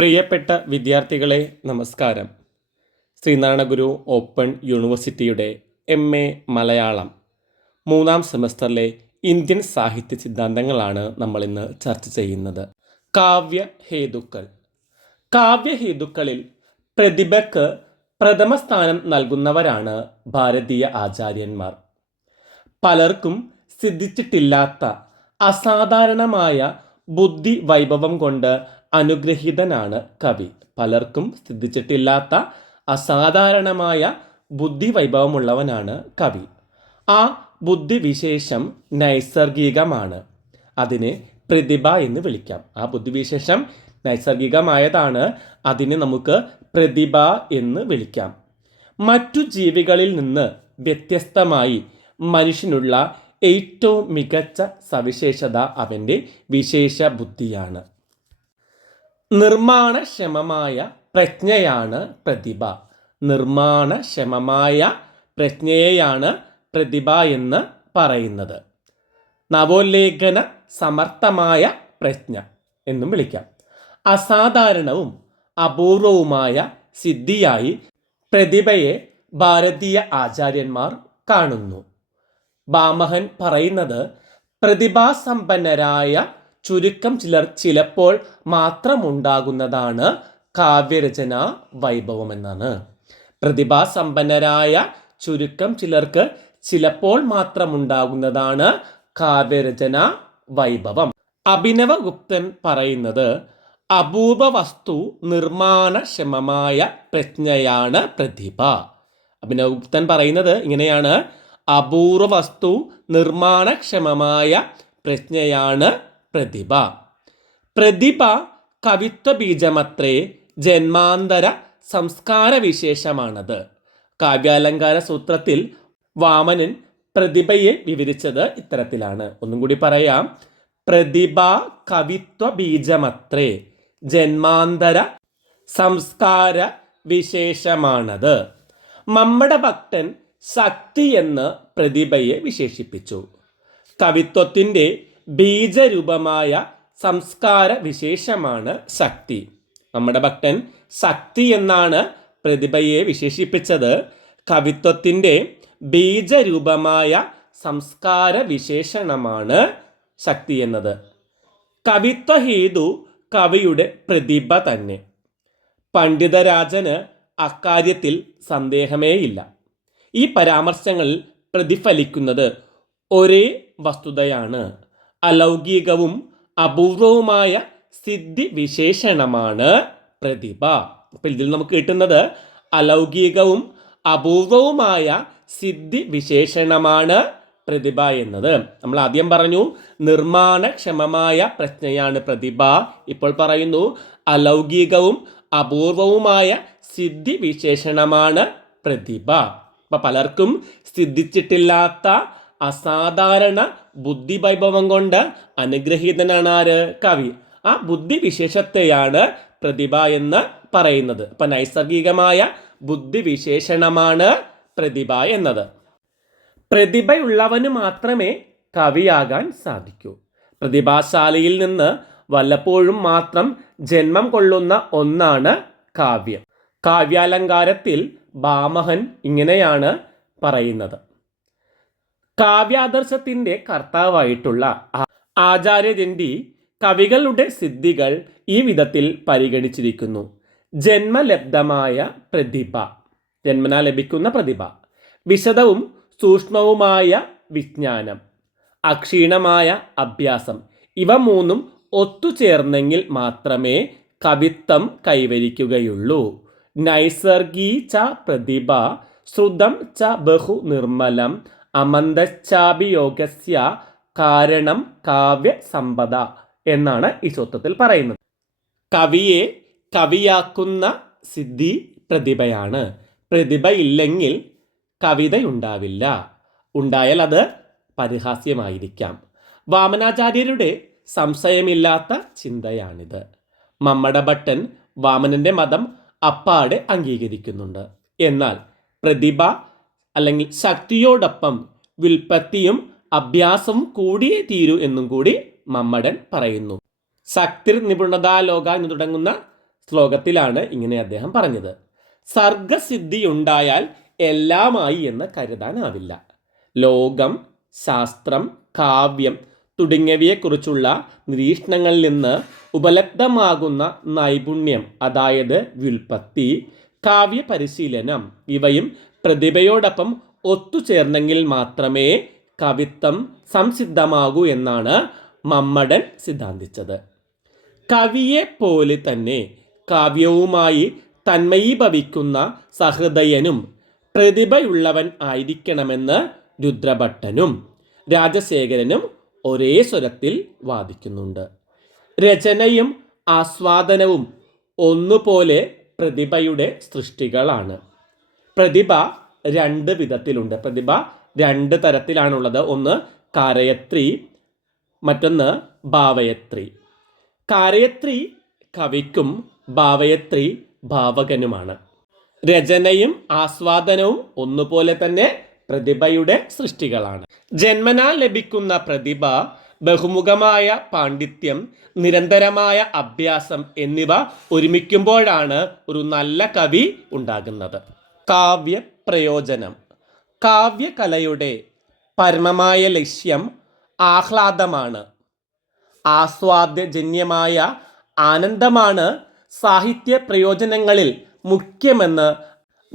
പ്രിയപ്പെട്ട വിദ്യാർത്ഥികളെ നമസ്കാരം. ശ്രീനാരായണ ഗുരു ഓപ്പൺ യൂണിവേഴ്സിറ്റിയുടെ എം. എ. മലയാളം മൂന്നാം സെമസ്റ്ററിലെ ഇന്ത്യൻ സാഹിത്യ സിദ്ധാന്തങ്ങളാണ് നമ്മൾ ഇന്ന് ചർച്ച ചെയ്യുന്നത്. കാവ്യഹേതുക്കൾ. കാവ്യഹേതുക്കളിൽ പ്രതിഭക്ക് പ്രഥമ സ്ഥാനം നൽകുന്നവരാണ് ഭാരതീയ ആചാര്യന്മാർ. പലർക്കും സിദ്ധിച്ചിട്ടില്ലാത്ത അസാധാരണമായ ബുദ്ധി വൈഭവം കൊണ്ട് അനുഗ്രഹീതനാണ് കവി. പലർക്കും സിദ്ധിച്ചിട്ടില്ലാത്ത അസാധാരണമായ ബുദ്ധി വൈഭവമുള്ളവനാണ് കവി. ആ ബുദ്ധിവിശേഷം നൈസർഗികമാണ്. അതിനെ പ്രതിഭ എന്ന് വിളിക്കാം. ആ ബുദ്ധിവിശേഷം നൈസർഗികമായതാണ്. അതിനെ നമുക്ക് പ്രതിഭ എന്ന് വിളിക്കാം. മറ്റു ജീവികളിൽ നിന്ന് വ്യത്യസ്തമായി മനുഷ്യനുള്ള ഏറ്റവും മികച്ച സവിശേഷത അവന്റെ വിശേഷ ബുദ്ധിയാണ് നിർമ്മാണക്ഷമമായ പ്രജ്ഞയാണ് പ്രതിഭ. നിർമ്മാണക്ഷമമായ പ്രജ്ഞയെയാണ് പ്രതിഭ എന്ന് പറയുന്നത്. നവോല്ലേഖന സമർത്ഥമായ പ്രജ്ഞ എന്നും വിളിക്കാം. അസാധാരണവും അപൂർവവുമായ സിദ്ധിയായി പ്രതിഭയെ ഭാരതീയ ആചാര്യന്മാർ കാണുന്നു. ബാമഹൻ പറയുന്നത് പ്രതിഭാസമ്പന്നരായ ചുരുക്കം ചിലർ ചിലപ്പോൾ മാത്രമുണ്ടാകുന്നതാണ് കാവ്യരചന വൈഭവം എന്നാണ്. പ്രതിഭാസമ്പന്നരായ ചുരുക്കം ചിലർക്ക് ചിലപ്പോൾ മാത്രമുണ്ടാകുന്നതാണ് കാവ്യരചന വൈഭവം. അഭിനവഗുപ്തൻ പറയുന്നത് അപൂപ വസ്തു നിർമ്മാണക്ഷമമായ പ്രജ്ഞയാണ് പ്രതിഭ. അഭിനവഗുപ്തൻ പറയുന്നത് ഇങ്ങനെയാണ്. അപൂർവ വസ്തു നിർമ്മാണക്ഷമമായ പ്രജ്ഞയാണ് പ്രതിഭ. പ്രതിഭ കവിത്വ ബീജമത്രേ ജന്മാന്തര സംസ്കാര വിശേഷമാണത് കാവ്യാലങ്കാര സൂത്രത്തിൽ വാമനൻ പ്രതിഭയെ വിവരിച്ചത് ഇത്തരത്തിലാണ്. ഒന്നും കൂടി പറയാം. പ്രതിഭ കവിത്വ ബീജമത്രേ ജന്മാന്തര സംസ്കാര വിശേഷമാണത് മമ്മട ഭക്തൻ ശക്തി എന്ന് പ്രതിഭയെ വിശേഷിപ്പിച്ചു. കവിത്വത്തിന്റെ ബീജരൂപമായ സംസ്കാര വിശേഷമാണ് ശക്തി. നമ്മുടെ ഭക്തൻ ശക്തി എന്നാണ് പ്രതിഭയെ വിശേഷിപ്പിച്ചത്. കവിത്വത്തിന്റെ ബീജരൂപമായ സംസ്കാര വിശേഷണമാണ് ശക്തി എന്നത്. കവിത്വഹേതു കവിയുടെ പ്രതിഭ തന്നെ. പണ്ഡിതരാജന് അക്കാര്യത്തിൽ സന്ദേഹമേയില്ല. ഈ പരാമർശങ്ങളിൽ പ്രതിഫലിക്കുന്നത് ഒരേ വസ്തുതയാണ്. അലൗകികവും അപൂർവവുമായ സിദ്ധി വിശേഷണമാണ് പ്രതിഭ. അപ്പം ഇതിൽ നമുക്ക് കിട്ടുന്നത് അലൗകികവും അപൂർവവുമായ സിദ്ധി വിശേഷണമാണ് പ്രതിഭ എന്നത്. നമ്മൾ ആദ്യം പറഞ്ഞു നിർമ്മാണക്ഷമമായ പ്രജ്ഞയാണ് പ്രതിഭ. ഇപ്പോൾ പറയുന്നു അലൗകികവും അപൂർവവുമായ സിദ്ധി വിശേഷണമാണ് പ്രതിഭ. അപ്പം പലർക്കും സിദ്ധിച്ചിട്ടില്ലാത്ത അസാധാരണ ബുദ്ധിവൈഭവം കൊണ്ട് അനുഗ്രഹീതനാണ് ആര്? കവി. ആ ബുദ്ധി വിശേഷത്തെയാണ് പ്രതിഭ എന്ന് പറയുന്നത്. അപ്പം നൈസർഗികമായ ബുദ്ധിവിശേഷണമാണ് പ്രതിഭ എന്നത്. പ്രതിഭയുള്ളവന് മാത്രമേ കവിയാകാൻ സാധിക്കൂ. പ്രതിഭാശാലിയിൽ നിന്ന് വല്ലപ്പോഴും മാത്രം ജന്മം കൊള്ളുന്ന ഒന്നാണ് കാവ്യം. കാവ്യാലങ്കാരത്തിൽ ഭാമഹൻ ഇങ്ങനെയാണ് പറയുന്നത്. കാവ്യാദർശത്തിന്റെ കർത്താവായിട്ടുള്ള ആചാര്യജന്തി കവികളുടെ സിദ്ധികൾ ഈ വിധത്തിൽ പരിഗണിച്ചിരിക്കുന്നു. ജന്മലബ്ധമായ പ്രതിഭ. ജന്മന ലഭിക്കുന്ന പ്രതിഭ. വിശദവും സൂക്ഷ്മവുമായ വിജ്ഞാനം. അക്ഷീണമായ അഭ്യാസം. ഇവ മൂന്നും ഒത്തുചേർന്നെങ്കിൽ മാത്രമേ കവിത്വം കൈവരിക്കുകയുള്ളൂ. നൈസർഗീ ച പ്രതിഭ ശ്രുതം ച ബഹു നിർമ്മലം അമന്തച്ചാഭിയോഗസ്യ കാരണം കാവ്യസമ്പദ എന്നാണ് ഈ സൂത്രത്തിൽ പറയുന്നത്. കവിയെ കവിയാക്കുന്ന സിദ്ധി പ്രതിഭയാണ്. പ്രതിഭയില്ലെങ്കിൽ കവിതയുണ്ടാവില്ല. ഉണ്ടായാൽ അത് പരിഹാസ്യമായിരിക്കാം. വാമനാചാര്യരുടെ സംശയമില്ലാത്ത ചിന്തയാണിത്. മമ്മട ഭട്ടൻ വാമനന്റെ മതം അപ്പാടെ അംഗീകരിക്കുന്നുണ്ട്. എന്നാൽ പ്രതിഭ അല്ലെങ്കിൽ ശക്തിയോടൊപ്പം വിൽപ്പത്തിയും അഭ്യാസവും കൂടിയേ തീരൂ എന്നും കൂടി മമ്മടൻ പറയുന്നു. ശക്തിർ നിപുണതാലോക എന്ന് തുടങ്ങുന്ന ശ്ലോകത്തിലാണ് ഇങ്ങനെ അദ്ദേഹം പറഞ്ഞത്. സർഗസിദ്ധി ഉണ്ടായാൽ എല്ലാമായി എന്ന് കരുതാനാവില്ല. ലോകം ശാസ്ത്രം കാവ്യം തുടങ്ങിയവയെക്കുറിച്ചുള്ള നിരീക്ഷണങ്ങളിൽ നിന്ന് ഉപലബ്ധമാകുന്ന നൈപുണ്യം അതായത് വ്യുൽപ്പത്തി കാവ്യ പരിശീലനം ഇവയും പ്രതിഭയോടൊപ്പം ഒത്തുചേർന്നെങ്കിൽ മാത്രമേ കവിത്വം സംസിദ്ധമാകൂ എന്നാണ് മമ്മടൻ സിദ്ധാന്തിച്ചത്. കവിയെ പോലെ തന്നെ കാവ്യവുമായി തന്മയീഭവിക്കുന്ന സഹൃദയനും പ്രതിഭയുള്ളവൻ ആയിരിക്കണമെന്ന് രുദ്രഭട്ടനും രാജശേഖരനും ഒരേ സ്വരത്തിൽ വാദിക്കുന്നുണ്ട്. രചനയും ആസ്വാദനവും ഒന്നുപോലെ പ്രതിഭയുടെ സൃഷ്ടികളാണ്. പ്രതിഭ രണ്ട് വിധത്തിലുണ്ട്. പ്രതിഭ രണ്ട് തരത്തിലാണുള്ളത്. ഒന്ന് കാരയത്രി മറ്റൊന്ന് ഭാവയത്രി. കാരയത്രി കവിക്കും ഭാവയത്രി ഭാവകനുമാണ്. രചനയും ആസ്വാദനവും ഒന്നുപോലെ തന്നെ പ്രതിഭയുടെ സൃഷ്ടികളാണ്. ജന്മനാൽ ലഭിക്കുന്ന പ്രതിഭ ബഹുമുഖമായ പാണ്ഡിത്യം നിരന്തരമായ അഭ്യാസം എന്നിവ ഒരുമിക്കുമ്പോഴാണ് ഒരു നല്ല കവി ഉണ്ടാകുന്നത്. കാവ്യ പ്രയോജനം കാവ്യകലയുടെ പരമമായ ലക്ഷ്യം ആഹ്ലാദമാണ്. ആസ്വാദ്യജന്യമായ ആനന്ദമാണ് സാഹിത്യ പ്രയോജനങ്ങളിൽ മുഖ്യമെന്ന്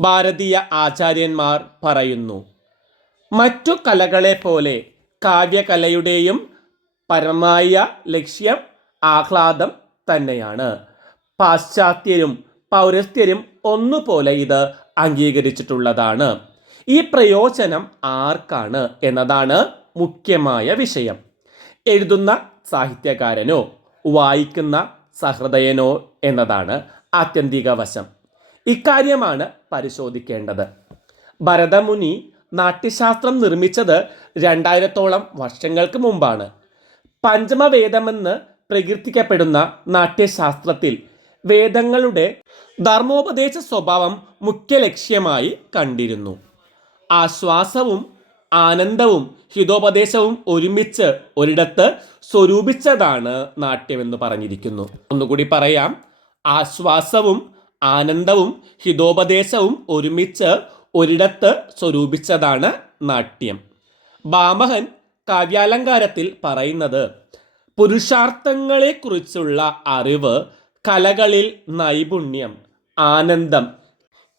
ഭാരതീയ ആചാര്യന്മാർ പറയുന്നു. മറ്റു കലകളെ പോലെ കാവ്യകലയുടെയും പരമായ ലക്ഷ്യം ആഹ്ലാദം തന്നെയാണ്. പാശ്ചാത്യരും പൗരസ്ത്യരും ഒന്നുപോലെ ഇത് അംഗീകരിച്ചിട്ടുള്ളതാണ്. ഈ പ്രയോജനം ആർക്കാണ് എന്നതാണ് മുഖ്യമായ വിഷയം. എഴുതുന്ന സാഹിത്യകാരനോ വായിക്കുന്ന സഹൃദയനോ എന്നതാണ് ആത്യന്തിക വശം. ഇക്കാര്യമാണ് പരിശോധിക്കേണ്ടത്. ഭരതമുനി നാട്യശാസ്ത്രം നിർമ്മിച്ചത് രണ്ടായിരത്തോളം വർഷങ്ങൾക്ക് മുമ്പാണ്. പഞ്ചമവേദമെന്ന് പ്രകീർത്തിക്കപ്പെടുന്ന നാട്യശാസ്ത്രത്തിൽ വേദങ്ങളുടെ ധർമ്മോപദേശ സ്വഭാവം മുഖ്യ ലക്ഷ്യമായി കണ്ടിരുന്നു. ആശ്വാസവും ആനന്ദവും ഹിതോപദേശവും ഒരുമിച്ച് ഒരിടത്ത് സ്വരൂപിച്ചതാണ് നാട്യമെന്ന് പറഞ്ഞിരിക്കുന്നു. ഒന്നുകൂടി പറയാം. ആശ്വാസവും ആനന്ദവും ഹിതോപദേശവും ഒരുമിച്ച് ഒരിടത്ത് സ്വരൂപിച്ചതാണ് നാട്യം. ഭാമഹൻ കാവ്യാലങ്കാരത്തിൽ പറയുന്നത് പുരുഷാർത്ഥങ്ങളെക്കുറിച്ചുള്ള അറിവ് കലകളിൽ നൈപുണ്യം ആനന്ദം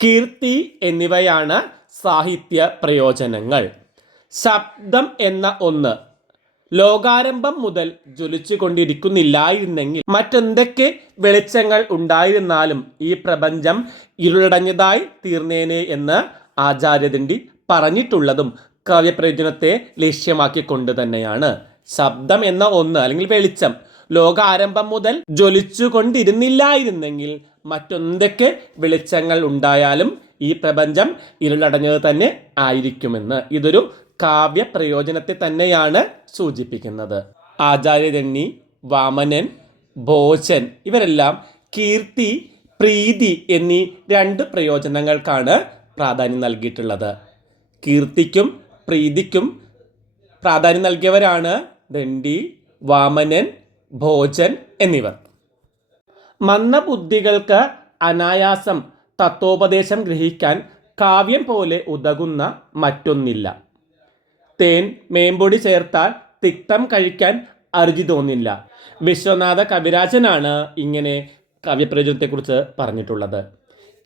കീർത്തി എന്നിവയാണ് സാഹിത്യ പ്രയോജനങ്ങൾ. ശബ്ദം എന്ന ഒന്ന് ലോകാരംഭം മുതൽ ജ്വലിച്ചു കൊണ്ടിരിക്കുന്നില്ലായിരുന്നെങ്കിൽ മറ്റെന്തൊക്കെ വെളിച്ചങ്ങൾ ഉണ്ടായിരുന്നാലും ഈ പ്രപഞ്ചം ഇരുളടഞ്ഞതായി തീർന്നേനെ എന്ന് ആചാര്യതിണ്ടി പറഞ്ഞിട്ടുള്ളതും കാവ്യപ്രയോജനത്തെ ലക്ഷ്യമാക്കിക്കൊണ്ട് തന്നെയാണ്. ശബ്ദം എന്ന ഒന്ന് അല്ലെങ്കിൽ വെളിച്ചം ലോകാരംഭം മുതൽ ജ്വലിച്ചു കൊണ്ടിരുന്നില്ലായിരുന്നെങ്കിൽ മറ്റെന്തൊക്കെ വെളിച്ചങ്ങൾ ഉണ്ടായാലും ഈ പ്രപഞ്ചം ഇരുളടഞ്ഞത് തന്നെ ആയിരിക്കുമെന്ന്. ഇതൊരു കാവ്യ പ്രയോജനത്തെ തന്നെയാണ് സൂചിപ്പിക്കുന്നത്. ആചാര്യരണ്ണി വാമനൻ ഭോജൻ ഇവരെല്ലാം കീർത്തി പ്രീതി എന്നീ രണ്ട് പ്രയോജനങ്ങൾക്കാണ് പ്രാധാന്യം നൽകിയിട്ടുള്ളത്. കീർത്തിക്കും പ്രീതിക്കും പ്രാധാന്യം നൽകിയവരാണ് ദണ്ഡി വാമനൻ ഭോജൻ എന്നിവർ. മന്ദബുദ്ധികൾക്ക് അനായാസം തത്വോപദേശം ഗ്രഹിക്കാൻ കാവ്യം പോലെ ഉതകുന്ന മറ്റൊന്നില്ല. തേൻ മേമ്പൊടി ചേർത്താൽ തിക്തം കഴിക്കാൻ അരുചി തോന്നില്ല. വിശ്വനാഥ കവിരാജനാണ് ഇങ്ങനെ കാവ്യപ്രയോജനത്തെക്കുറിച്ച് പറഞ്ഞിട്ടുള്ളത്.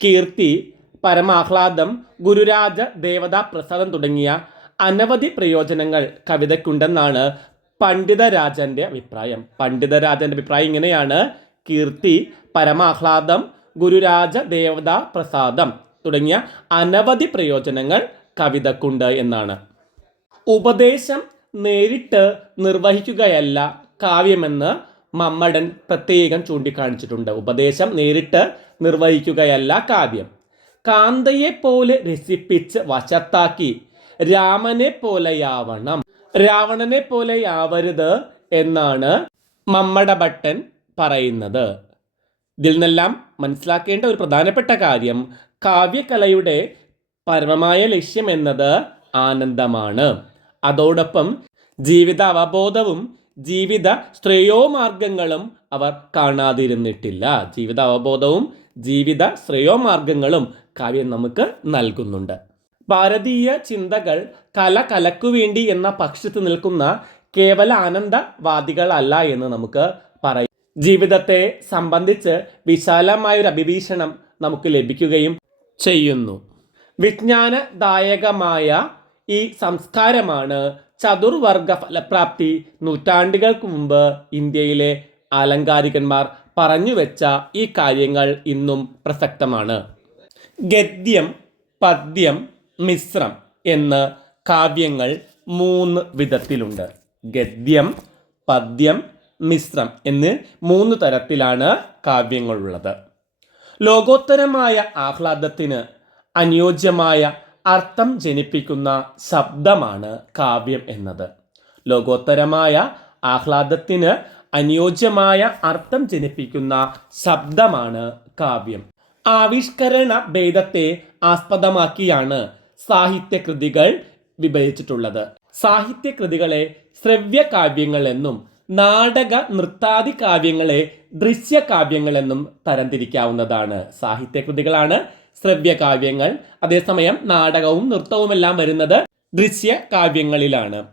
കീർത്തി പരമാഹ്ലാദം ഗുരുരാജ ദേവതാ പ്രസാദം തുടങ്ങിയ അനവധി പ്രയോജനങ്ങൾ കവിതയ്ക്കുണ്ടെന്നാണ് പണ്ഡിതരാജന്റെ അഭിപ്രായം. പണ്ഡിതരാജന്റെ അഭിപ്രായം ഇങ്ങനെയാണ്. കീർത്തി പരമാഹ്ലാദം ഗുരുരാജ ദേവതാ പ്രസാദം തുടങ്ങിയ അനവധി പ്രയോജനങ്ങൾ കവിതക്കുണ്ട് എന്നാണ്. ഉപദേശം നേരിട്ട് നിർവഹിക്കുകയല്ല കാവ്യമെന്ന് മമ്മടൻ പ്രത്യേകം ചൂണ്ടിക്കാണിച്ചിട്ടുണ്ട്. ഉപദേശം നേരിട്ട് നിർവഹിക്കുകയല്ല കാവ്യം. കാന്തയെ പോലെ രസിപ്പിച്ച് വശത്താക്കി രാമനെ പോലെയാവണം രാവണനെ പോലെയാവരുത് എന്നാണ് മമ്മട ഭട്ടൻ പറയുന്നത്. ഇതിൽ നിന്നെല്ലാം മനസ്സിലാക്കേണ്ട ഒരു പ്രധാനപ്പെട്ട കാര്യം കാവ്യകലയുടെ പരമമായ ലക്ഷ്യം എന്നത് ആനന്ദമാണ്. അതോടൊപ്പം ജീവിത അവബോധവും ജീവിത ശ്രേയോമാർഗങ്ങളും അവർ കാണാതിരുന്നിട്ടില്ല. ജീവിത അവബോധവും ജീവിത ശ്രേയോമാർഗങ്ങളും കാവ്യം നമുക്ക് നൽകുന്നുണ്ട്. ഭാരതീയ ചിന്തകൾ കല കലക്കു വേണ്ടി എന്ന പക്ഷത്ത് നിൽക്കുന്ന കേവല ആനന്ദവാദികളല്ല എന്ന് നമുക്ക് പറയാം. ജീവിതത്തെ സംബന്ധിച്ച് വിശാലമായൊരു അഭിവീക്ഷണം നമുക്ക് ലഭിക്കുകയും ചെയ്യുന്നു. വിജ്ഞാനദായകമായ ഈ സംസ്കാരമാണ് ചതുർവർഗ ഫലപ്രാപ്തി നൂറ്റാണ്ടുകൾക്ക് മുമ്പ് ഇന്ത്യയിലെ ആലങ്കാരികന്മാർ പറഞ്ഞു വെച്ച ഈ കാര്യങ്ങൾ ഇന്നും പ്രസക്തമാണ്. ഗദ്യം പദ്യം മിശ്രം എന്ന് കാവ്യങ്ങൾ മൂന്ന് വിധത്തിലുണ്ട്. ഗദ്യം പദ്യം മിശ്രം എന്ന് മൂന്ന് തരത്തിലാണ് കാവ്യങ്ങളുള്ളത്. ലോകോത്തരമായ ആഹ്ലാദത്തിന് അനുയോജ്യമായ അർത്ഥം ജനിപ്പിക്കുന്ന ശബ്ദമാണ് കാവ്യം എന്നത്. ലോകോത്തരമായ ആഹ്ലാദത്തിന് അനുയോജ്യമായ അർത്ഥം ജനിപ്പിക്കുന്ന ശബ്ദമാണ് കാവ്യം. ആവിഷ്കരണ ഭേദത്തെ ആസ്പദമാക്കിയാണ് സാഹിത്യകൃതികൾ വിഭജിച്ചിട്ടുള്ളത്. സാഹിത്യകൃതികളെ ശ്രവ്യകാവ്യങ്ങൾ എന്നും നാടക നൃത്താദി കാവ്യങ്ങളെ ദൃശ്യകാവ്യങ്ങൾ എന്നും തരംതിരിക്കാവുന്നതാണ്. സാഹിത്യകൃതികളാണ് ശ്രവ്യകാവ്യങ്ങൾ. അതേസമയം നാടകവും നൃത്തവും എല്ലാം വരുന്നത് ദൃശ്യകാവ്യങ്ങളിലാണ്.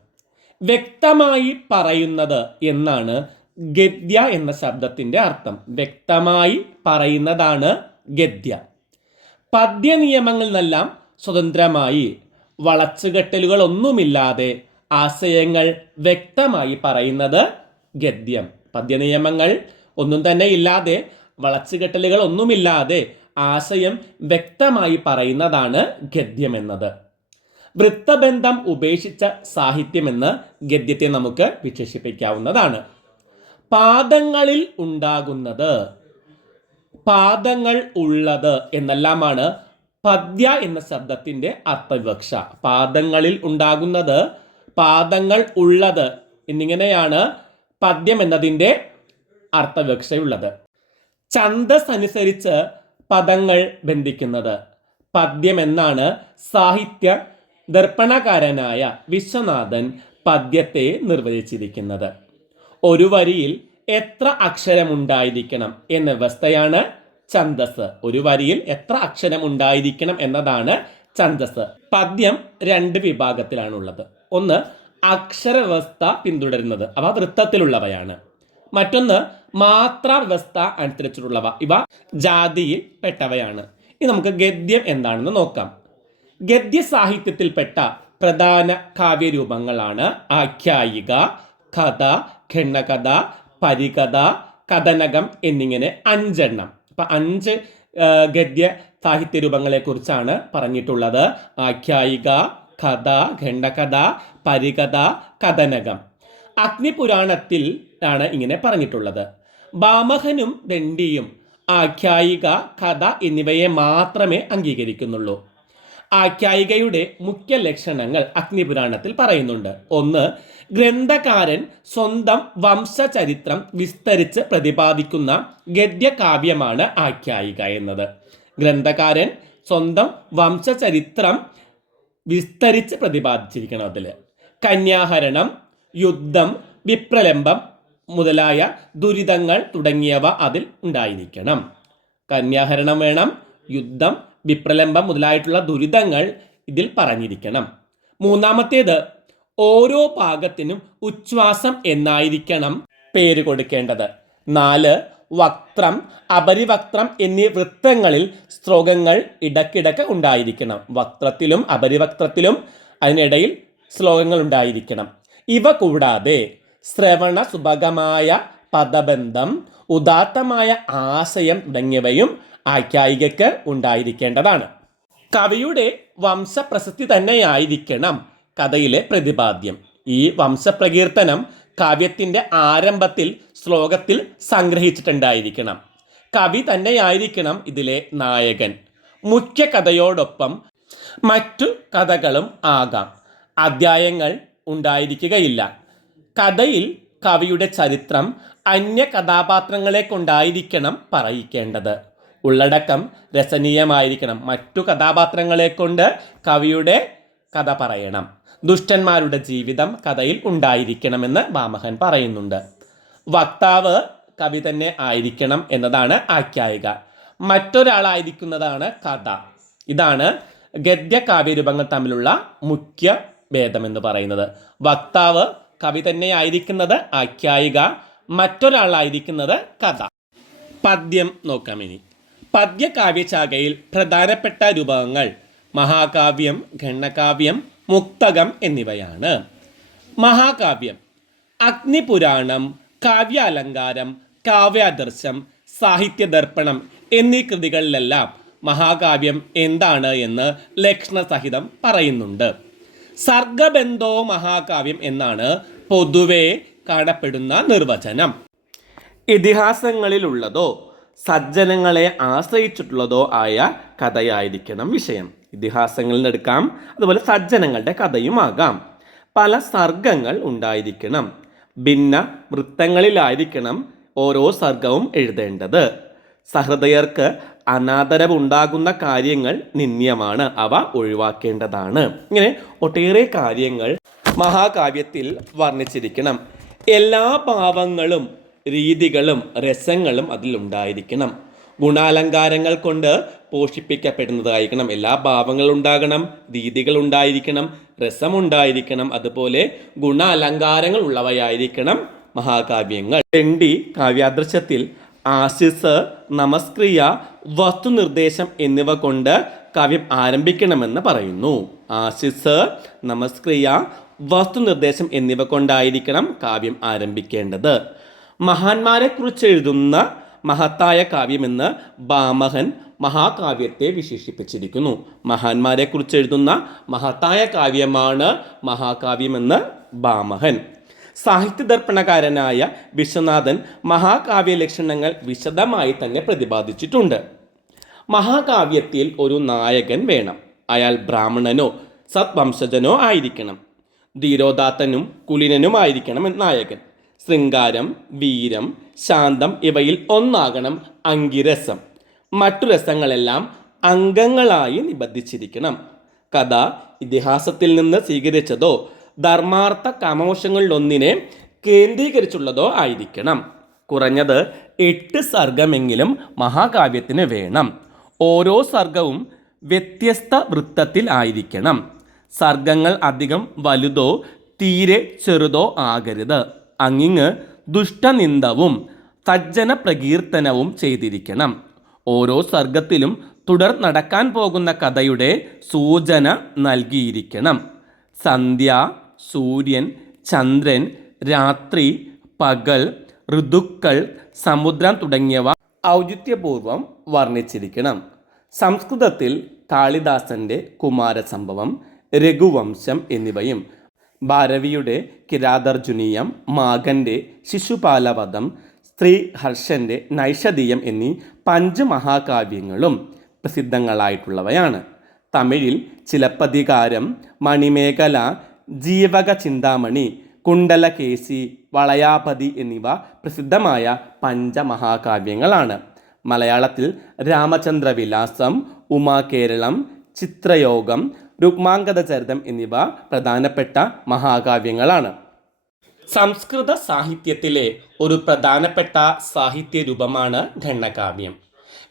വ്യക്തമായി പറയുന്നത് എന്നാണ് ഗദ്യ എന്ന ശബ്ദത്തിന്റെ അർത്ഥം. വ്യക്തമായി പറയുന്നതാണ് ഗദ്യ. പദ്യ നിയമങ്ങളിൽ നിന്നെല്ലാം സ്വതന്ത്രമായി. വളച്ചുകെട്ടലുകളൊന്നുമില്ലാതെ ആശയങ്ങൾ വ്യക്തമായി പറയുന്നത് ഗദ്യം. പദ്യനിയമങ്ങൾ ഒന്നും തന്നെ ഇല്ലാതെ വളച്ചുകെട്ടലുകൾ ഒന്നുമില്ലാതെ ആശയം വ്യക്തമായി പറയുന്നതാണ് ഗദ്യം എന്നത്. വൃത്തബന്ധം ഉപേക്ഷിച്ച സാഹിത്യമെന്ന് ഗദ്യത്തെ നമുക്ക് വിശേഷിപ്പിക്കാവുന്നതാണ്. പാദങ്ങളിൽ ഉണ്ടാകുന്നത് പാദങ്ങൾ ഉള്ളത് എന്നെല്ലാമാണ് പദ്യ എന്ന ശബ്ദത്തിന്റെ അർത്ഥവിവക്ഷ. പാദങ്ങളിൽ ഉണ്ടാകുന്നത് പാദങ്ങൾ ഉള്ളത് എന്നിങ്ങനെയാണ് പദ്യം എന്നതിന്റെ അർത്ഥവിവക്ഷയുള്ളത്. ഛന്ദസ് അനുസരിച്ച് പദങ്ങൾ ബന്ധിക്കുന്നത്. പദ്യം എന്നാണ് സാഹിത്യ ദർപ്പണകാരനായ വിശ്വനാഥൻ പദ്യത്തെ നിർവചിച്ചിരിക്കുന്നത്. ഒരു വരിയിൽ എത്ര അക്ഷരമുണ്ടായിരിക്കണം എന്ന വ്യവസ്ഥയാണ് ഛന്ദസ്. ഒരു വരിയിൽ എത്ര അക്ഷരം ഉണ്ടായിരിക്കണം എന്നതാണ് ഛന്ദസ്. പദ്യം രണ്ട് വിഭാഗത്തിലാണുള്ളത്. ഒന്ന് അക്ഷരവ്യവസ്ഥ പിന്തുടരുന്നത്. അവ വൃത്തത്തിലുള്ളവയാണ്. മറ്റൊന്ന് മാത്രാ വ്യവസ്ഥ അനുസരിച്ചിട്ടുള്ളവ. ഇവ ജാതിയിൽ പെട്ടവയാണ്. ഇനി നമുക്ക് ഗദ്യം എന്താണെന്ന് നോക്കാം. ഗദ്യ സാഹിത്യത്തിൽപ്പെട്ട പ്രധാന കാവ്യരൂപങ്ങളാണ് ആഖ്യായിക കഥ ഖണ്ഡകഥ പരികഥ കഥനകം എന്നിങ്ങനെ അഞ്ചെണ്ണം. അപ്പൊ അഞ്ച് ഗദ്യ സാഹിത്യ രൂപങ്ങളെക്കുറിച്ചാണ് പറഞ്ഞിട്ടുള്ളത്. ആഖ്യായിക കഥ ഖണ്ഡകഥ പരികഥ കഥനകം. അഗ്നിപുരാണത്തിൽ ആണ് ഇങ്ങനെ പറഞ്ഞിട്ടുള്ളത്. ബാമഹനും ദണ്ഡിയും ആഖ്യായിക കഥ എന്നിവയെ മാത്രമേ അംഗീകരിക്കുന്നുള്ളൂ. ആഖ്യായികയുടെ മുഖ്യ ലക്ഷണങ്ങൾ അഗ്നിപുരാണത്തിൽ പറയുന്നുണ്ട്. ഒന്ന് ഗ്രന്ഥകാരൻ സ്വന്തം വംശചരിത്രം വിസ്തരിച്ച് പ്രതിപാദിക്കുന്ന ഗദ്യകാവ്യമാണ് ആഖ്യായിക എന്നത്. ഗ്രന്ഥകാരൻ സ്വന്തം വംശചരിത്രം വിസ്തരിച്ച് പ്രതിപാദിച്ചിരിക്കണം അതിൽ കന്യാഹരണം യുദ്ധം വിപ്രലംബം മുതലായ ദുരിതങ്ങൾ തുടങ്ങിയവ അതിൽ ഉണ്ടായിരിക്കണം. കന്യാഹരണം വേണം യുദ്ധം വിപ്രലംബം മുതലായിട്ടുള്ള ദുരിതങ്ങൾ ഇതിൽ പറഞ്ഞിരിക്കണം. മൂന്നാമത്തേത് ഓരോ ഭാഗത്തിനും ഉച്ഛ്വാസം എന്നായിരിക്കണം പേര് കൊടുക്കേണ്ടത്. നാല് വക്ത്രം അപരിവക്ത്രം എന്നീ വൃത്തങ്ങളിൽ ശ്ലോകങ്ങൾ ഇടക്കിടക്ക് ഉണ്ടായിരിക്കണം. വക്ത്രത്തിലും അപരിവക്ത്രത്തിലും അതിനിടയിൽ ശ്ലോകങ്ങൾ ഉണ്ടായിരിക്കണം. ഇവ കൂടാതെ ശ്രവണ സുഭഗമായ പദബന്ധം ഉദാത്തമായ ആശയം തുടങ്ങിയവയും ആഖ്യായികയ്ക്ക് ഉണ്ടായിരിക്കേണ്ടതാണ്. കവിയുടെ വംശപ്രസക്തി തന്നെയായിരിക്കണം കഥയിലെ പ്രതിപാദ്യം. ഈ വംശപ്രകീർത്തനം കാവ്യത്തിന്റെ ആരംഭത്തിൽ ശ്ലോകത്തിൽ സംഗ്രഹിച്ചിട്ടുണ്ടായിരിക്കണം. കവി തന്നെയായിരിക്കണം ഇതിലെ നായകൻ. മുഖ്യ കഥയോടൊപ്പം മറ്റു കഥകളും ആകാം. അധ്യായങ്ങൾ ഉണ്ടായിരിക്കുകയില്ല. കഥയിൽ കവിയുടെ ചരിത്രം അന്യ കഥാപാത്രങ്ങളെ കൊണ്ടായിരിക്കണം പറയിക്കേണ്ടത്. ഉള്ളടക്കം രസനീയമായിരിക്കണം. മറ്റു കഥാപാത്രങ്ങളെ കൊണ്ട് കവിയുടെ കഥ പറയണം. ദുഷ്ടന്മാരുടെ ജീവിതം കഥയിൽ ഉണ്ടായിരിക്കണമെന്ന് വാമഹൻ പറയുന്നുണ്ട്. വക്താവ് കവി തന്നെ ആയിരിക്കണം എന്നതാണ് ആഖ്യായിക. മറ്റൊരാളായിരിക്കുന്നതാണ് കഥ. ഇതാണ് ഗദ്യ കാവ്യരൂപങ്ങൾ തമ്മിലുള്ള മുഖ്യ ഭേദം എന്ന് പറയുന്നത്. വക്താവ് കവി തന്നെ ആയിരിക്കുന്നത് ആഖ്യായിക മറ്റൊരാളായിരിക്കുന്നത് കഥ. പദ്യം നോക്കാം ഇനി. പദ്യകാവ്യശാഖയിൽ പ്രധാനപ്പെട്ട രൂപങ്ങൾ മഹാകാവ്യം ഖണ്ഡകാവ്യം മുക്തകം എന്നിവയാണ്. മഹാകാവ്യം അഗ്നിപുരാണം കാവ്യാലങ്കാരം കാവ്യാദർശം സാഹിത്യദർപ്പണം എന്നീ കൃതികളിലെല്ലാം മഹാകാവ്യം എന്താണ് എന്ന് ലക്ഷണസഹിതം പറയുന്നുണ്ട്. സർഗബന്ധോ മഹാകാവ്യം എന്നാണ് പൊതുവെ കാണപ്പെടുന്ന നിർവചനം. ഇതിഹാസങ്ങളിലുള്ളതോ സജ്ജനങ്ങളെ ആശ്രയിച്ചിട്ടുള്ളതോ ആയ കഥയായിരിക്കണം വിഷയം. ഇതിഹാസങ്ങളിൽ എടുക്കാം. അതുപോലെ സജ്ജനങ്ങളുടെ കഥയുമാകാം. പല സർഗങ്ങൾ ഉണ്ടായിരിക്കണം. ഭിന്ന വൃത്തങ്ങളിലായിരിക്കണം ഓരോ സർഗവും എഴുതേണ്ടത്. സഹൃദയർക്ക് അനാദരവുണ്ടാകുന്ന കാര്യങ്ങൾ നിന്ദ്യമാണ്. അവ ഒഴിവാക്കേണ്ടതാണ്. ഇങ്ങനെ ഒട്ടേറെ കാര്യങ്ങൾ മഹാകാവ്യത്തിൽ വർണിച്ചിരിക്കണം. എല്ലാ ഭാവങ്ങളും രീതികളും രസങ്ങളും അതിലുണ്ടായിരിക്കണം ഗുണാലങ്കാരങ്ങൾ കൊണ്ട് പോഷിപ്പിക്കപ്പെടുന്നതായിരിക്കണം. എല്ലാ ഭാവങ്ങളും ഉണ്ടാകണം രീതികൾ ഉണ്ടായിരിക്കണം രസമുണ്ടായിരിക്കണം. അതുപോലെ ഗുണാലങ്കാരങ്ങൾ ഉള്ളവയായിരിക്കണം മഹാകാവ്യങ്ങൾ. ചെണ്ടി കാവ്യാദൃശ്യത്തിൽ ആശിസ് നമസ്ക്രിയ വസ്തുനിർദ്ദേശം എന്നിവ കൊണ്ട് കാവ്യം ആരംഭിക്കണമെന്ന് പറയുന്നു. ആശിസ് നമസ്ക്രിയ വസ്തുനിർദ്ദേശം എന്നിവ കൊണ്ടായിരിക്കണം കാവ്യം ആരംഭിക്കേണ്ടത്. മഹാന്മാരെക്കുറിച്ച് എഴുതുന്ന മഹത്തായ കാവ്യമെന്ന് ബാമഹൻ മഹാകാവ്യത്തെ വിശേഷിപ്പിച്ചിരിക്കുന്നു. മഹാന്മാരെക്കുറിച്ച് എഴുതുന്ന മഹത്തായ കാവ്യമാണ് മഹാകാവ്യമെന്ന് ഭാമഹൻ സാഹിത്യദർപ്പണകാരനായ വിശ്വനാഥൻ മഹാകാവ്യ ലക്ഷണങ്ങൾ വിശദമായി തന്നെ പ്രതിപാദിച്ചിട്ടുണ്ട്. മഹാകാവ്യത്തിൽ ഒരു നായകൻ വേണം. അയാൾ ബ്രാഹ്മണനോ സത്വംശജനോ ആയിരിക്കണം. ധീരോദാത്തനും കുലീനനുമായിരിക്കണം നായകൻ. ശൃംഗാരം വീരം ശാന്തം ഇവയിൽ ഒന്നാകണം അങ്കിരസം. മറ്റു രസങ്ങളെല്ലാം അംഗങ്ങളായി നിബന്ധിച്ചിരിക്കണം. കഥ ഇതിഹാസത്തിൽ നിന്ന് സ്വീകരിച്ചതോ ധർമാർത്ഥ കാമോഷങ്ങളിലൊന്നിനെ കേന്ദ്രീകരിച്ചുള്ളതോ ആയിരിക്കണം. കുറഞ്ഞത് എട്ട് സർഗമെങ്കിലും മഹാകാവ്യത്തിന് വേണം. ഓരോ സർഗവും വ്യത്യസ്ത വൃത്തത്തിൽ ആയിരിക്കണം. സർഗങ്ങൾ അധികം വലുതോ തീരെ ചെറുതോ ആകരുത്. അങ്ങിങ്ങ് ദുഷ്ടനിന്ദവും സജ്ജന പ്രകീർത്തനവും ചെയ്തിരിക്കണം. ഓരോ സർഗത്തിലും തുടർ നടക്കാൻ പോകുന്ന കഥയുടെ സൂചന നൽകിയിരിക്കണം. സന്ധ്യ സൂര്യൻ ചന്ദ്രൻ രാത്രി പകൽ ഋതുക്കൾ സമുദ്രം തുടങ്ങിയവ ഔചിത്യപൂർവം വർണിച്ചിരിക്കണം. സംസ്കൃതത്തിൽ കാളിദാസന്റെ കുമാരസംഭവം രഘുവംശം എന്നിവയും ഭാരവിയുടെ കിരാതർജുനീയം മാഗന്റെ ശിശുപാലവധം സ്ത്രീ ഹർഷന്റെ നൈഷധീയം എന്നീ പഞ്ച് മഹാകാവ്യങ്ങളും പ്രസിദ്ധങ്ങളായിട്ടുള്ളവയാണ്. തമിഴിൽ ചിലപ്പതികാരം മണിമേഖല ജീവക ചിന്താമണി കുണ്ടലകേസി വളയാപതി എന്നിവ പ്രസിദ്ധമായ പഞ്ചമഹാകാവ്യങ്ങളാണ്. മലയാളത്തിൽ രാമചന്ദ്രവിലാസം ഉമാകേരളം ചിത്രയോഗം രുക്മാംഗതചരിതം എന്നിവ പ്രധാനപ്പെട്ട മഹാകാവ്യങ്ങളാണ്. സംസ്കൃത സാഹിത്യത്തിലെ ഒരു പ്രധാനപ്പെട്ട സാഹിത്യ രൂപമാണ് ഖണ്ഡകാവ്യം.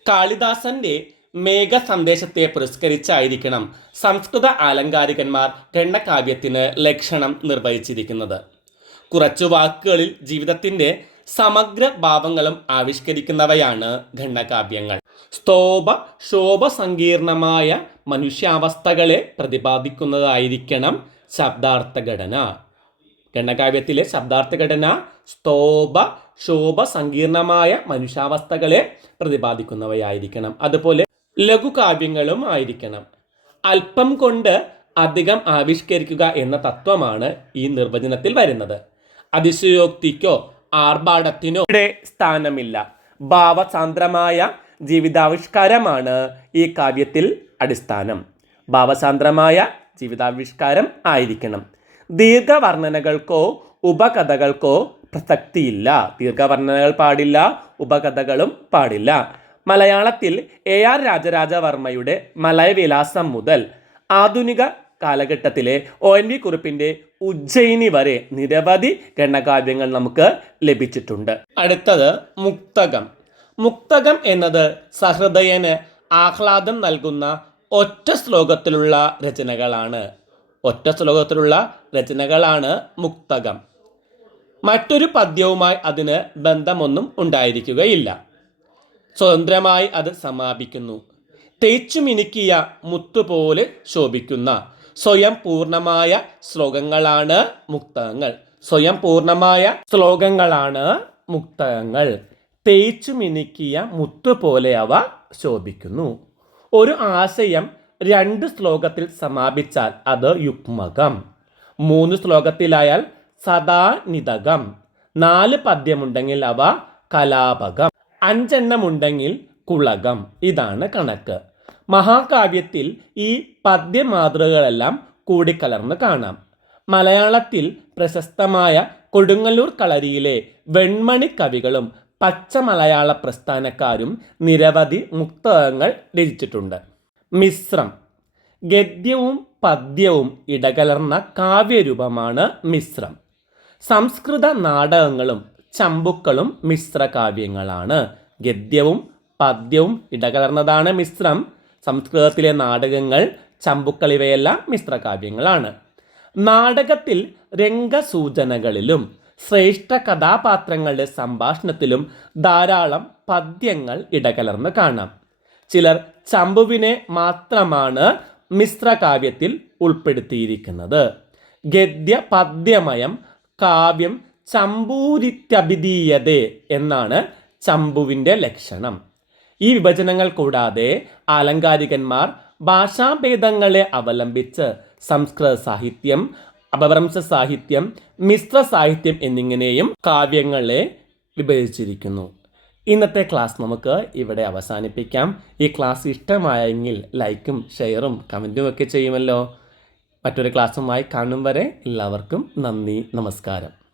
കാളിദാസന്റെ മേഘ സന്ദേശത്തെ പുരസ്കരിച്ചായിരിക്കണം സംസ്കൃത ആലങ്കാരികന്മാർ ഖണ്ഡകാവ്യത്തിന് ലക്ഷണം നിർവഹിച്ചിരിക്കുന്നത്. കുറച്ചു വാക്കുകളിൽ ജീവിതത്തിന്റെ സമഗ്ര ഭാവങ്ങളും ആവിഷ്കരിക്കുന്നവയാണ് ഖണ്ഡകാവ്യങ്ങൾ. സ്തോഭ ശോഭ സങ്കീർണമായ മനുഷ്യാവസ്ഥകളെ പ്രതിപാദിക്കുന്നതായിരിക്കണം ശബ്ദാർത്ഥഘടന. ഖണ്ഡകാവ്യത്തിലെ ശബ്ദാർത്ഥ ഘടന സ്തോഭ ശോഭ സങ്കീർണമായ മനുഷ്യാവസ്ഥകളെ പ്രതിപാദിക്കുന്നവയായിരിക്കണം. അതുപോലെ ലഘുകാവ്യങ്ങളും ആയിരിക്കണം. അല്പം കൊണ്ട് അധികം ആവിഷ്കരിക്കുക എന്ന തത്വമാണ് ഈ നിർവചനത്തിൽ വരുന്നത്. അതിശയോക്തിക്കോ ആർഭാടത്തിനോ ഇവിടെ സ്ഥാനമില്ല. ഭാവസാന്ദ്രമായ ജീവിതാവിഷ്കാരമാണ് ഈ കാവ്യത്തിൽ അടിസ്ഥാനം. ഭാവസാന്ദ്രമായ ജീവിതാവിഷ്കാരം ആയിരിക്കണം. ദീർഘവർണനകൾക്കോ ഉപകഥകൾക്കോ പ്രസക്തിയില്ല. ദീർഘവർണനകൾ പാടില്ല ഉപകഥകളും പാടില്ല. മലയാളത്തിൽ എ ആർ രാജരാജവർമ്മയുടെ മലയവിലാസം മുതൽ ആധുനിക കാലഘട്ടത്തിലെ ഒ എൻ വി കുറിപ്പിന്റെ ഉജ്ജയിനി വരെ നിരവധി ഗണകാവ്യങ്ങൾ നമുക്ക് ലഭിച്ചിട്ടുണ്ട്. അടുത്തത് മുക്തകം. മുക്തകം എന്നത് സഹൃദയന് ആഹ്ലാദം നൽകുന്ന ഒറ്റ ശ്ലോകത്തിലുള്ള രചനകളാണ്. ഒറ്റ ശ്ലോകത്തിലുള്ള രചനകളാണ് മുക്തകം. മറ്റൊരു പദ്യവുമായി അതിന് ബന്ധമൊന്നും ഉണ്ടായിരിക്കുകയില്ല. സ്വതന്ത്രമായി അത് സമാപിക്കുന്നു. തേച്ചുമിനുക്കിയ മുത്തുപോലെ ശോഭിക്കുന്ന സ്വയം പൂർണമായ ശ്ലോകങ്ങളാണ് മുക്തകങ്ങൾ സ്വയം പൂർണമായ ശ്ലോകങ്ങളാണ് മുക്തകങ്ങൾ തേച്ചു മിനുക്കിയ മുത്തു പോലെ അവ ശോഭിക്കുന്നു. ഒരു ആശയം രണ്ട് ശ്ലോകത്തിൽ സമാപിച്ചാൽ അത് യുഗ്മകം. മൂന്ന് ശ്ലോകത്തിലായാൽ സദാനിതകം നാല് പദ്യമുണ്ടെങ്കിൽ അവ കലാപകം. അഞ്ചെണ്ണമുണ്ടെങ്കിൽ കുളകം. ഇതാണ് കണക്ക്. മഹാകാവ്യത്തിൽ ഈ പദ്യമാതൃകകളെല്ലാം കൂടിക്കലർന്ന് കാണാം. മലയാളത്തിൽ പ്രശസ്തമായ കൊടുങ്ങല്ലൂർ കളരിയിലെ വെൺമണി കവികളും പച്ച മലയാള പ്രസ്ഥാനക്കാരും നിരവധി മുക്തകങ്ങൾ രചിച്ചിട്ടുണ്ട്. മിശ്രം. ഗദ്യവും പദ്യവും ഇടകലർന്ന കാവ്യരൂപമാണ് മിശ്രം. സംസ്കൃത നാടകങ്ങളും ചമ്പുക്കളും മിശ്രകാവ്യങ്ങളാണ്. ഗദ്യവും പദ്യവും ഇടകലർന്നതാണ് മിശ്രം. സംസ്കൃതത്തിലെ നാടകങ്ങൾ ചമ്പുക്കൾ ഇവയെല്ലാം മിശ്രകാവ്യങ്ങളാണ് നാടകത്തിൽ രംഗസൂചനകളിലും ശ്രേഷ്ഠ കഥാപാത്രങ്ങളുടെ സംഭാഷണത്തിലും ധാരാളം പദ്യങ്ങൾ ഇടകലർന്ന് കാണാം. ചിലർ ചമ്പുവിനെ മാത്രമാണ് മിശ്രകാവ്യത്തിൽ ഉൾപ്പെടുത്തിയിരിക്കുന്നത്. ഗദ്യ പദ്യമയം കാവ്യം ചമ്പൂരിത്യഭിതീയതേ എന്നാണ് ചമ്പുവിന്റെ ലക്ഷണം. ഈ വിഭജനങ്ങൾ കൂടാതെ ആലങ്കാരികന്മാർ ഭാഷാഭേദങ്ങളെ അവലംബിച്ച് സംസ്കൃത സാഹിത്യം അപഭ്രംശ സാഹിത്യം മിശ്ര സാഹിത്യം എന്നിങ്ങനെയും കാവ്യങ്ങളെ വിഭജിച്ചിരിക്കുന്നു. ഇന്നത്തെ ക്ലാസ് നമുക്ക് ഇവിടെ അവസാനിപ്പിക്കാം. ഈ ക്ലാസ് ഇഷ്ടമായെങ്കിൽ ലൈക്കും ഷെയറും കമന്റും ഒക്കെ ചെയ്യുമല്ലോ. മറ്റൊരു ക്ലാസ്സുമായി കാണും വരെ എല്ലാവർക്കും നന്ദി നമസ്കാരം.